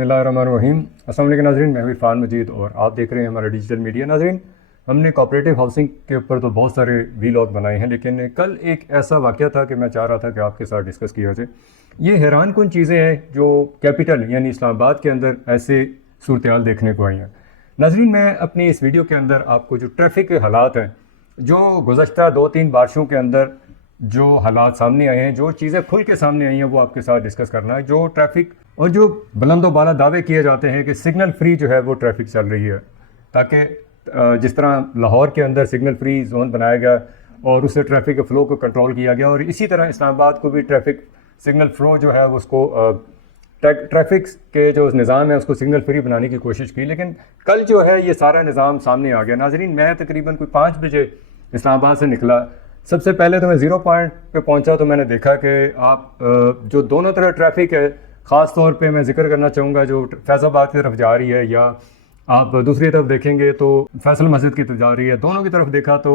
बिस्मिल्लाहिर्रहमानिर्रहीम। अस्सलाम वालेकुम नाज़रीन, मैं हूं इरफान मजीद और आप देख रहे हैं हमारा डिजिटल मीडिया। नाज़रीन, हमने कोऑपरेटिव हाउसिंग के ऊपर तो बहुत सारे वीलॉग बनाए हैं, लेकिन कल एक ऐसा वाक़या था कि मैं चाह रहा था कि आपके साथ डिस्कस किया जाए। ये हैरान कुन चीज़ें हैं जो कैपिटल यानी इस्लामाबाद के अंदर ऐसे सूरत देखने को आई हैं। नाज़रीन, मैं अपनी इस वीडियो के अंदर आपको जो ट्रैफिक के हालात हैं, जो गुज़श्ता 2-3 बारिशों के अंदर जो हालात सामने आए हैं, जो चीज़ें खुल के सामने आई हैं, वो आपके साथ डिस्कस करना है। जो ट्रैफिक और जो बुलंदो बाला दावे किए जाते हैं कि सिग्नल फ्री जो है वो ट्रैफिक चल रही है, ताकि जिस तरह लाहौर के अंदर सिग्नल फ्री जोन बनाया गया और उससे ट्रैफिक के फ़्लो को कंट्रोल किया गया, और इसी तरह इस्लामाबाद को भी ट्रैफिक सिग्नल फ़्लो जो है उसको ट्रैफिक के जो निज़ाम है उसको सिग्नल फ्री बनाने की कोशिश की। लेकिन कल जो है ये सारा निज़ाम सामने आ गया। नाज़रीन, मैं तकरीबन कोई 5 बजे इस्लामाबाद से निकला। सबसे पहले तो मैं ज़ीरो पॉइंट पे पहुंचा तो मैंने देखा कि आप जो दोनों तरफ ट्रैफिक है, ख़ास तौर पे मैं जिक्र करना चाहूँगा जो फैज़ाबाद की तरफ जा रही है, या आप दूसरी तरफ देखेंगे तो फैसल मस्जिद की तरफ जा रही है, दोनों की तरफ देखा तो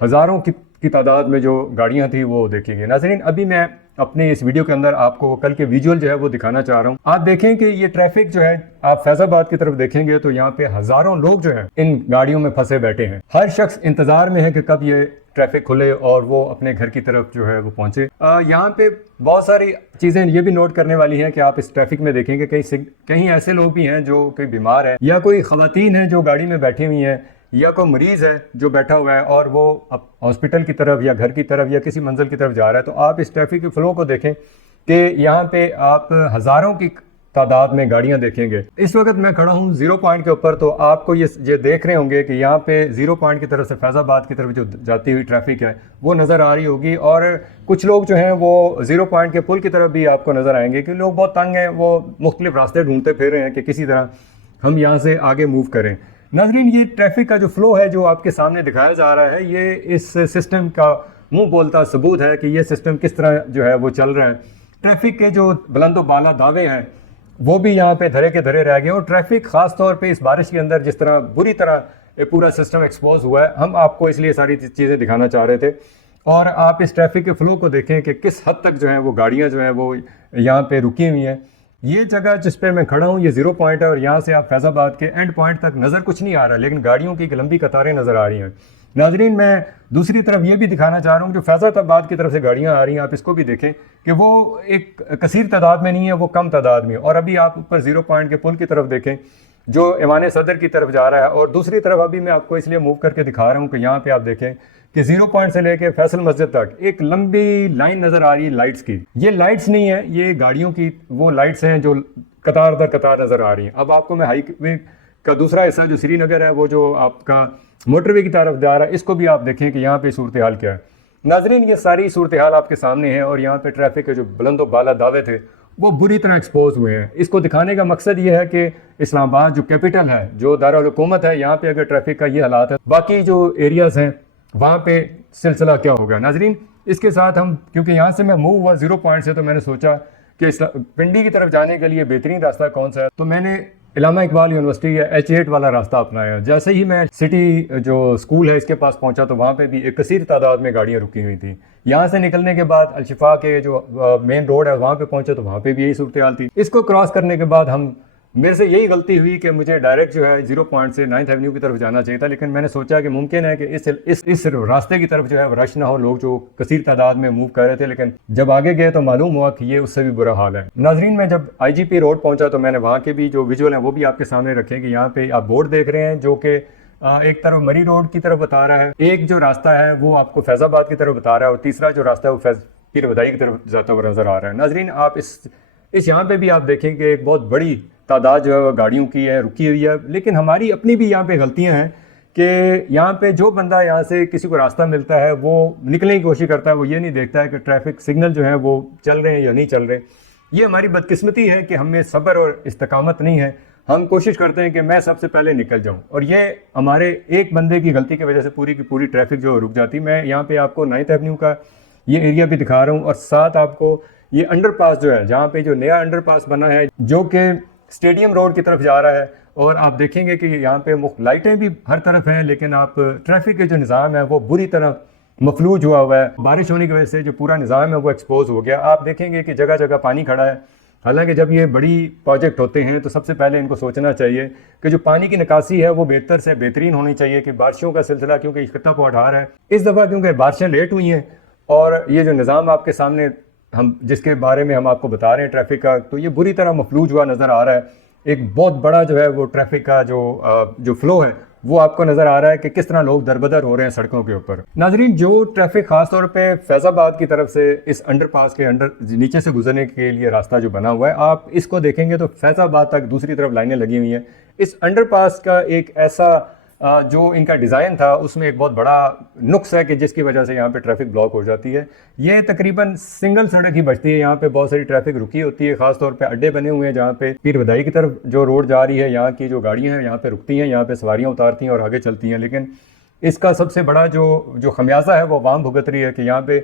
हज़ारों की तादाद में जो गाड़ियाँ थी वो देखेंगे। नाज़रीन, अभी मैं अपने इस वीडियो के अंदर आपको कल के विजुअल जो है वो दिखाना चाह रहा हूँ। आप देखें कि ये ट्रैफिक जो है, आप फैज़ाबाद की तरफ देखेंगे तो यहाँ पे हज़ारों लोग जो हैं इन गाड़ियों में फंसे बैठे हैं। हर शख्स इंतज़ार में है कि कब ये ट्रैफिक खुले और वो अपने घर की तरफ जो है वो पहुंचे। यहाँ पे बहुत सारी चीज़ें ये भी नोट करने वाली हैं कि आप इस ट्रैफिक में देखेंगे कहीं ऐसे लोग भी हैं जो कोई बीमार है, या कोई ख़वातीन हैं जो गाड़ी में बैठी हुई हैं, या कोई मरीज़ है जो बैठा हुआ है और वो अब हॉस्पिटल की तरफ या घर की तरफ या किसी मंजिल की तरफ जा रहा है। तो आप इस ट्रैफिक के फ़्लो को देखें कि यहाँ पे आप हज़ारों की तादाद में गाड़ियां देखेंगे। इस वक्त मैं खड़ा हूँ ज़ीरो पॉइंट के ऊपर, तो आपको ये देख रहे होंगे कि यहाँ पे ज़ीरो पॉइंट की तरफ से फैज़ाबाद की तरफ जो जाती हुई ट्रैफिक है वो नज़र आ रही होगी, और कुछ लोग जो हैं वो ज़ीरो पॉइंट के पुल की तरफ भी आपको नज़र आएंगे कि लोग बहुत तंग हैं, वो मुख्तलिफ रास्ते ढूंढते फिर रहे हैं कि किसी तरह हम यहाँ से आगे मूव करें। नाज़रीन, ये ट्रैफिक का जो फ़्लो है जो आपके सामने दिखाया जा रहा है, ये इस सिस्टम का मुँह बोलता सबूत है कि ये सिस्टम किस तरह जो है वो चल रहा है। ट्रैफिक के जो बुलंदो बाला दावे हैं वो भी यहाँ पे धरे के धरे रह गए, और ट्रैफिक ख़ास तौर पे इस बारिश के अंदर जिस तरह बुरी तरह ये पूरा सिस्टम एक्सपोज हुआ है, हम आपको इसलिए सारी चीज़ें दिखाना चाह रहे थे। और आप इस ट्रैफिक के फ़्लो को देखें कि किस हद तक जो है वो गाड़ियाँ जो हैं वो यहाँ पे रुकी हुई हैं। ये जगह जिस पे मैं खड़ा हूँ ये ज़ीरो पॉइंट है, और यहाँ से आप फैज़ाबाद के एंड पॉइंट तक नज़र कुछ नहीं आ रहा, लेकिन गाड़ियों की एक लंबी कतारें नज़र आ रही हैं। नाज़रीन, मैं दूसरी तरफ ये भी दिखाना चाह रहा हूँ जो फैज़ाबाद की तरफ से गाड़ियाँ आ रही हैं, आप इसको भी देखें कि वो एक कसीर तादाद में नहीं है, वो कम तादाद में। और अभी आप ऊपर ज़ीरो पॉइंट के पुल की तरफ देखें जो ईवान सदर की तरफ जा रहा है, और दूसरी तरफ अभी मैं आपको इसलिए मूव करके दिखा रहा हूँ कि यहाँ पे आप देखें कि ज़ीरो पॉइंट से लेके फैसल मस्जिद तक एक लंबी लाइन नज़र आ रही है लाइट्स की। ये लाइट्स नहीं है, ये गाड़ियों की वो लाइट्स हैं जो कतार दर कतार नज़र आ रही हैं। अब आपको मैं हाईवे का दूसरा हिस्सा जो श्रीनगर है, वो जो आपका मोटरवे की तरफ जा रहा है, इसको भी आप देखें कि यहाँ पे सूरत हाल क्या है। नाज़रीन, ये सारी सूरत हाल आपके सामने है, और यहाँ पे ट्रैफिक के जो बुलंदो बाला दावे थे वो बुरी तरह एक्सपोज हुए हैं। इसको दिखाने का मकसद ये है कि इस्लामाबाद जो कैपिटल है, जो दारुल हुकूमत है, यहाँ पे अगर ट्रैफिक का ये हालात है, बाकी जो एरियाज़ हैं वहाँ पे सिलसिला क्या होगा। नाज़रीन, इसके साथ हम, क्योंकि यहाँ से मैं मूव हुआ ज़ीरो पॉइंट से, तो मैंने सोचा कि पिंडी की तरफ जाने के लिए बेहतरीन रास्ता कौन सा है, तो मैंने इलामा इकबाल यूनिवर्सिटी या H8 वाला रास्ता अपनाया। जैसे ही मैं सिटी जो स्कूल है इसके पास पहुंचा तो वहाँ पे भी एक कसीर तादाद में गाड़ियाँ रुकी हुई थी। यहाँ से निकलने के बाद अलशिफा के जो मेन रोड है वहाँ पे पहुंचे तो वहाँ पे भी यही सूरत हाल थी। इसको क्रॉस करने के बाद मेरे से यही गलती हुई कि मुझे डायरेक्ट जो है ज़ीरो पॉइंट से 9th एवेन्यू की तरफ जाना चाहिए था, लेकिन मैंने सोचा कि मुमकिन है कि इस रास्ते की तरफ जो है रश ना हो, लोग जो कसीर तादाद में मूव कर रहे थे। लेकिन जब आगे गए तो मालूम हुआ कि ये उससे भी बुरा हाल है। नाज़रीन, मैं जब IGP रोड पहुंचा तो मैंने वहाँ के भी जो विजुअल हैं वो भी आपके सामने रखे कि यहाँ पे आप बोर्ड देख रहे हैं जो कि एक तरफ मरी रोड की तरफ बता रहा है, एक जो रास्ता है वो आपको फैज़ाबाद की तरफ बता रहा है, और तीसरा जो रास्ता है वो पीर बदाई की तरफ जाता हुआ नज़र आ रहा है। नाज़रीन, आप इस यहाँ पे भी आप देखें कि एक बहुत बड़ी तादाद जो है वो गाड़ियों की है, रुकी हुई है। लेकिन हमारी अपनी भी यहाँ पे गलतियाँ हैं कि यहाँ पे जो बंदा यहाँ से किसी को रास्ता मिलता है वो निकलने की कोशिश करता है, वो ये नहीं देखता है कि ट्रैफिक सिग्नल जो है वो चल रहे हैं या नहीं चल रहे। ये हमारी बदकिस्मती है कि हमें सब्र और इस्तकामत नहीं है। हम कोशिश करते हैं कि मैं सबसे पहले निकल जाऊँ, और ये हमारे एक बंदे की गलती की वजह से पूरी की पूरी ट्रैफिक जो रुक जाती। मैं यहाँ पे आपको 9th एवेन्यू का ये एरिया भी दिखा रहा हूँ, और साथ आपको ये अंडरपास जो है, जहाँ पे जो नया अंडरपास बना है जो कि स्टेडियम रोड की तरफ जा रहा है, और आप देखेंगे कि यहाँ पे लाइटें भी हर तरफ हैं, लेकिन आप ट्रैफिक के जो निज़ाम है वो बुरी तरह मफलूज हुआ है। बारिश होने की वजह से जो पूरा निज़ाम है वो एक्सपोज हो गया। आप देखेंगे कि जगह जगह पानी खड़ा है, حالانکہ جب یہ بڑی پروجیکٹ ہوتے ہیں تو سب سے پہلے ان کو سوچنا چاہیے کہ جو پانی کی نکاسی ہے وہ بہتر سے بہترین ہونی چاہیے، کہ بارشوں کا سلسلہ کیونکہ یہ خطہ پوٹھار ہے اس دفعہ، کیونکہ بارشیں لیٹ ہوئی ہیں اور یہ جو نظام آپ کے سامنے ہم جس کے بارے میں ہم آپ کو بتا رہے ہیں ٹریفک کا، تو یہ بری طرح مفلوج ہوا نظر آ رہا ہے۔ ایک بہت بڑا جو ہے وہ ٹریفک کا جو فلو ہے وہ آپ کو نظر آ رہا ہے کہ کس طرح لوگ دربدر ہو رہے ہیں سڑکوں کے اوپر۔ ناظرین، جو ٹریفک خاص طور پہ فیض آباد کی طرف سے اس انڈر پاس کے نیچے سے گزرنے کے لیے راستہ جو بنا ہوا ہے، آپ اس کو دیکھیں گے تو فیض آباد تک دوسری طرف لائنیں لگی ہوئی ہیں۔ اس انڈر پاس کا ایک ایسا جو ان کا ڈیزائن تھا اس میں ایک بہت بڑا نقص ہے کہ جس کی وجہ سے یہاں پہ ٹریفک بلاک ہو جاتی ہے۔ یہ تقریباً سنگل سڑک ہی بچتی ہے، یہاں پہ بہت ساری ٹریفک رکی ہوتی ہے، خاص طور پہ اڈے بنے ہوئے ہیں جہاں پہ پیر بدائی کی طرف جو روڈ جا رہی ہے، یہاں کی جو گاڑیاں ہیں یہاں پہ رکتی ہیں، یہاں پہ سواریاں اتارتی ہیں اور آگے چلتی ہیں۔ لیکن اس کا سب سے بڑا جو خمیازہ ہے وہ عوام بھگت رہی ہے کہ یہاں پہ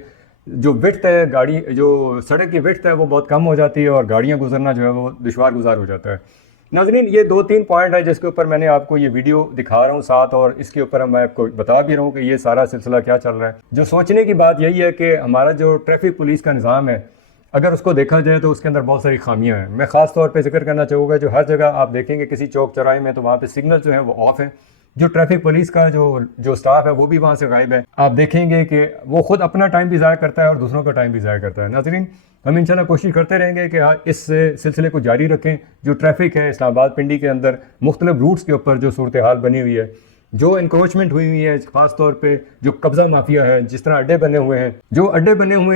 جو وڈتھ ہے جو سڑک کی وڈتھ ہے وہ بہت کم ہو جاتی ہے اور گاڑیاں گزرنا جو ہے وہ دشوار گزار ہو جاتا ہے۔ ناظرین، یہ 2-3 پوائنٹ ہے جس کے اوپر میں نے آپ کو یہ ویڈیو دکھا رہا ہوں ساتھ، اور اس کے اوپر میں آپ کو بتا بھی رہا ہوں کہ یہ سارا سلسلہ کیا چل رہا ہے۔ جو سوچنے کی بات یہی ہے کہ ہمارا جو ٹریفک پولیس کا نظام ہے اگر اس کو دیکھا جائے تو اس کے اندر بہت ساری خامیاں ہیں۔ میں خاص طور پہ ذکر کرنا چاہوں گا جو ہر جگہ آپ دیکھیں گے کسی چوک چوراہے میں تو وہاں پہ سگنل جو ہیں وہ آف ہیں، جو ٹریفک پولیس کا جو سٹاف ہے وہ بھی وہاں سے غائب ہے۔ آپ دیکھیں گے کہ وہ خود اپنا ٹائم بھی ضائع کرتا ہے اور دوسروں کا ٹائم بھی ضائع کرتا ہے۔ ناظرین، ہم انشاءاللہ کوشش کرتے رہیں گے کہ اس سلسلے کو جاری رکھیں۔ جو ٹریفک ہے اسلام آباد پنڈی کے اندر مختلف روٹس کے اوپر جو صورتحال بنی ہوئی ہے، جو انکروچمنٹ ہوئی ہوئی ہے، خاص طور پہ جو قبضہ مافیا ہے، جس طرح اڈے بنے ہوئے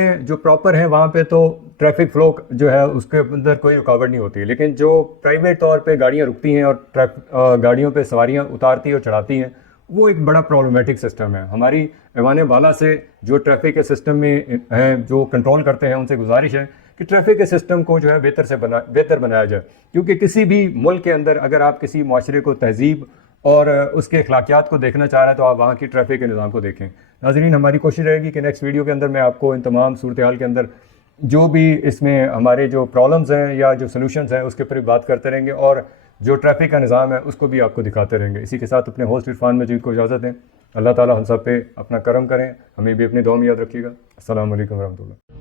ہیں جو پراپر ہیں وہاں پہ تو ٹریفک فلو جو ہے اس کے اندر کوئی رکاوٹ نہیں ہوتی، لیکن جو پرائیویٹ طور پہ گاڑیاں رکتی ہیں اور گاڑیوں پہ سواریاں اتارتی اور چڑھاتی ہیں، وہ ایک بڑا پرابلمیٹک سسٹم ہے۔ ہماری ایوان بالا سے جو ٹریفک کے سسٹم میں ہیں جو کنٹرول کرتے ہیں ان سے گزارش ہے کہ ٹریفک کے سسٹم کو جو ہے بہتر بنایا جائے، کیونکہ کسی بھی ملک کے اندر اگر آپ کسی معاشرے کو تہذیب اور اس کے اخلاقیات کو دیکھنا چاہ رہے ہیں تو آپ وہاں کی ٹریفک کے نظام کو دیکھیں۔ ناظرین، ہماری کوشش رہے گی کہ نیکسٹ ویڈیو کے اندر میں آپ کو ان تمام صورتحال کے اندر جو بھی اس میں ہمارے جو پرابلمز ہیں یا جو سلوشنز ہیں اس کے اوپر بھی بات کرتے رہیں گے، اور جو ٹریفک کا نظام ہے اس کو بھی آپ کو دکھاتے رہیں گے۔ اسی کے ساتھ اپنے ہوسٹ عرفان مجید کو اجازت دیں۔ اللہ تعالیٰ ہم سب پہ اپنا کرم کریں، ہمیں بھی اپنی دعا میں یاد رکھیے گا۔ السلام علیکم ورحمۃ اللہ۔